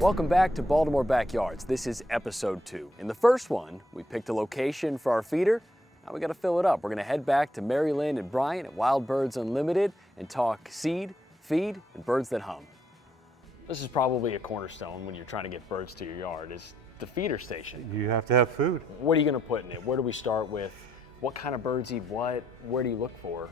Welcome back to Baltimore Backyards. This is episode 2. In the first one, we picked a location for our feeder. Now we got to fill it up. We're going to head back to Mary Lynn and Bryant at Wild Birds Unlimited and talk seed, feed, and birds that hum. This is probably a cornerstone when you're trying to get birds to your yard, is the feeder station. You have to have food. What are you going to put in it? Where do we start with? What kind of birds eat what? Where do you look for?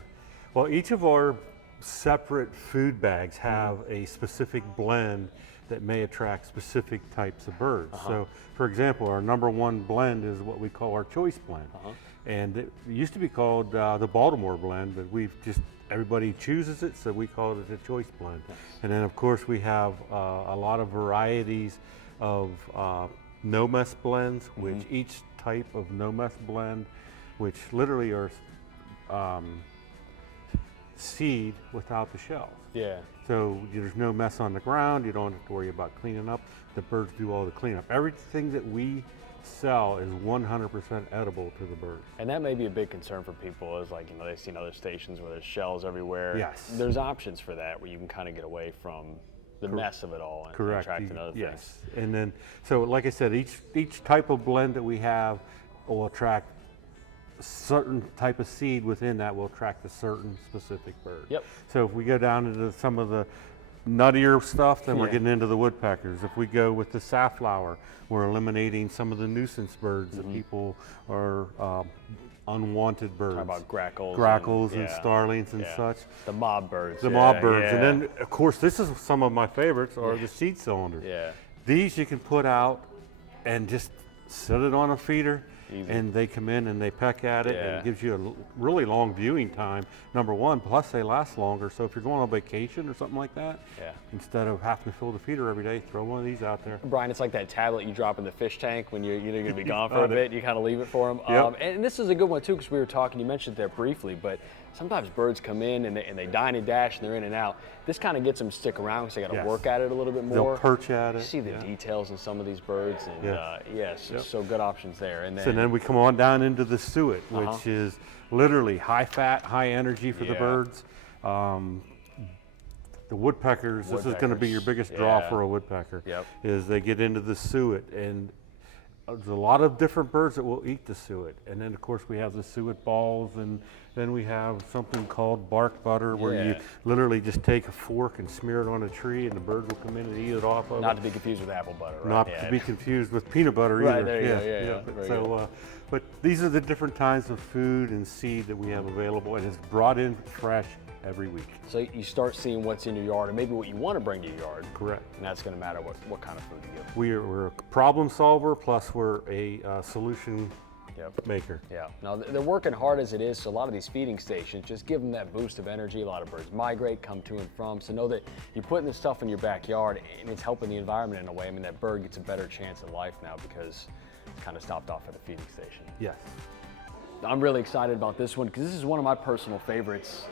Well, each of our separate food bags have a specific blend that may attract specific types of birds. So, for example, our #1 blend is what we call our choice blend. And it used to be called the Baltimore blend, but everybody chooses it, so we call it a choice blend. Nice. And then, of course, we have a lot of varieties of no-mess blends, which each type of no-mess blend, which literally are seed without the shells. Yeah. So there's no mess on the ground. You don't have to worry about cleaning up. The birds do all the cleanup. Everything that we sell is 100% edible to the birds. And that may be a big concern for people, is like, they've seen other stations where there's shells everywhere. Yes. There's options for that where you can kind of get away from the mess of it all and attract other things. Yes. And then, so like I said, each type of blend that we have will attract a certain type of seed within that will attract a certain specific bird. Yep. So if we go down into some of the nuttier stuff, then we're getting into the woodpeckers. If we go with the safflower, we're eliminating some of the nuisance birds that people are unwanted birds. Talk about grackles and starlings and such. The mob birds. The mob birds. And then, of course, this is some of my favorites are the seed cylinders. Yeah. These you can put out and just set it on a feeder. Easy. And they come in and they peck at it, and it gives you a really long viewing time, #1, plus they last longer. So if you're going on vacation or something like that, instead of having to fill the feeder every day, throw one of these out there. Brian, it's like that tablet you drop in the fish tank when you're going to be gone for a bit. You kind of leave it for them. And this is a good one too, because we were talking, you mentioned there briefly, but sometimes birds come in and they dine and dash and they're in and out. This kind of gets them to stick around because they got to work at it a little bit more. They'll perch at it. You see the details in some of these birds, and so good options there. And then we come on down into the suet, which is literally high fat, high energy for the birds. The woodpeckers, this is going to be your biggest draw for a woodpecker, is they get into the suet, and there's a lot of different birds that will eat the suet. And then, of course, we have the suet balls, and then we have something called bark butter, where you literally just take a fork and smear it on a tree, and the bird will come in and eat it off of it. Not to be confused with apple butter, right? Not to be confused with peanut butter either. Right, there you go, But these are the different kinds of food and seed that we have available, and it's brought in fresh every week. So you start seeing what's in your yard and maybe what you want to bring to your yard. Correct. And that's going to matter what kind of food you give. We're a problem solver, plus we're a solution maker. Yeah. Now they're working hard as it is, so a lot of these feeding stations just give them that boost of energy. A lot of birds migrate, come to and from. So know that you're putting this stuff in your backyard and it's helping the environment in a way. I mean, that bird gets a better chance at life now because it's kind of stopped off at a feeding station. Yes. I'm really excited about this one because this is one of my personal favorites.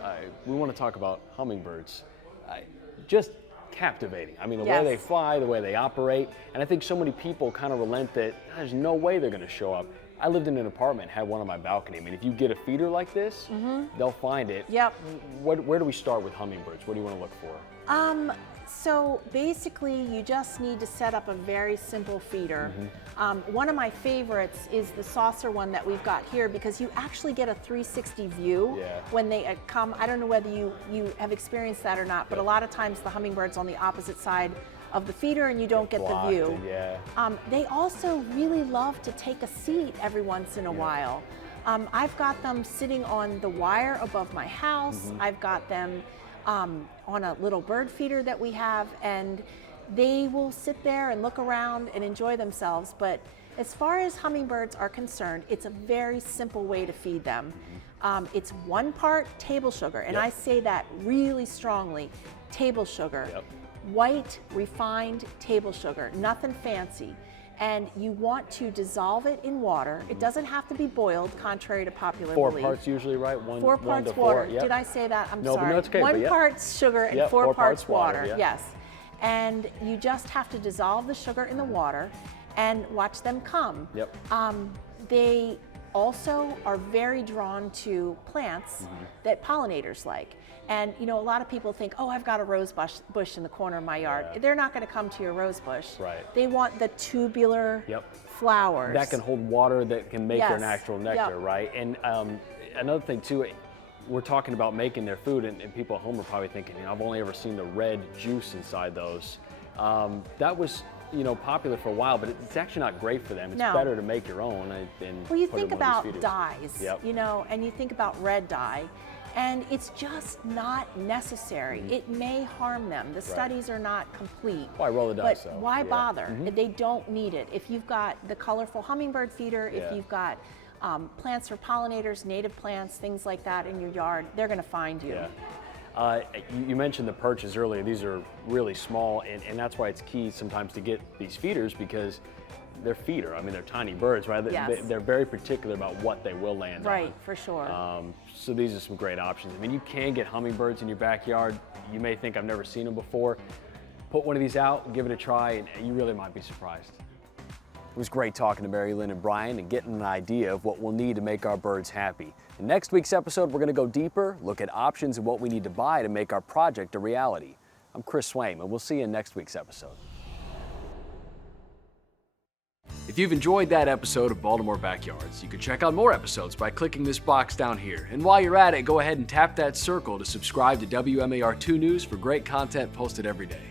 We want to talk about hummingbirds. Just captivating. I mean, the way they fly, the way they operate, and I think so many people kind of relent that there's no way they're going to show up. I lived in an apartment, had one on my balcony. I mean, if you get a feeder like this, they'll find it. Yep. Where do we start with hummingbirds? What do you want to look for? So basically, you just need to set up a very simple feeder. One of my favorites is the saucer one that we've got here, because you actually get a 360 view when they come. I don't know whether you have experienced that or not, but a lot of times the hummingbird's on the opposite side of the feeder and you don't get the view. They also really love to take a seat every once in a while. I've got them sitting on the wire above my house. I've got them on a little bird feeder that we have, and they will sit there and look around and enjoy themselves. But as far as hummingbirds are concerned, it's a very simple way to feed them. It's 1 part table sugar, and I say that really strongly, table sugar. White, refined table sugar, nothing fancy. And you want to dissolve it in water. It doesn't have to be boiled, contrary to popular 4 belief. parts usually, right? 4 parts water. Did I say that? I'm sorry. No, it's okay. 1 part sugar and 4 parts water. Yeah. Yes. And you just have to dissolve the sugar in the water and watch them come. They also are very drawn to plants that pollinators like. And you know, a lot of people think, oh, I've got a rose bush in the corner of my yard. Yeah. They're not going to come to your rose bush. Right. They want the tubular flowers. That can hold water, that can make their natural nectar, Yep. right? And another thing too, we're talking about making their food, and people at home are probably thinking, you know, I've only ever seen the red juice inside those. That was, you know, popular for a while, but it's actually not great for them. It's better to make your own. Well, you think about dyes, you know, and you think about red dye, and it's just not necessary. It may harm them. The studies are not complete. Why roll the dice, but though? why bother? They don't need it. If you've got the colorful hummingbird feeder, if you've got plants for pollinators, native plants, things like that in your yard, they're going to find you. You mentioned the perches earlier. These are really small, and that's why it's key sometimes to get these feeders, because they're feeder. I mean, they're tiny birds, right? Yes. They're very particular about what they will land on. Right, for sure. So these are some great options. I mean, you can get hummingbirds in your backyard. You may think I've never seen them before. Put one of these out, give it a try, and you really might be surprised. It was great talking to Mary Lynn and Brian and getting an idea of what we'll need to make our birds happy. In next week's episode, we're going to go deeper, look at options and what we need to buy to make our project a reality. I'm Chris Swaim, and we'll see you in next week's episode. If you've enjoyed that episode of Baltimore Backyards, you can check out more episodes by clicking this box down here. And while you're at it, go ahead and tap that circle to subscribe to WMAR 2 News for great content posted every day.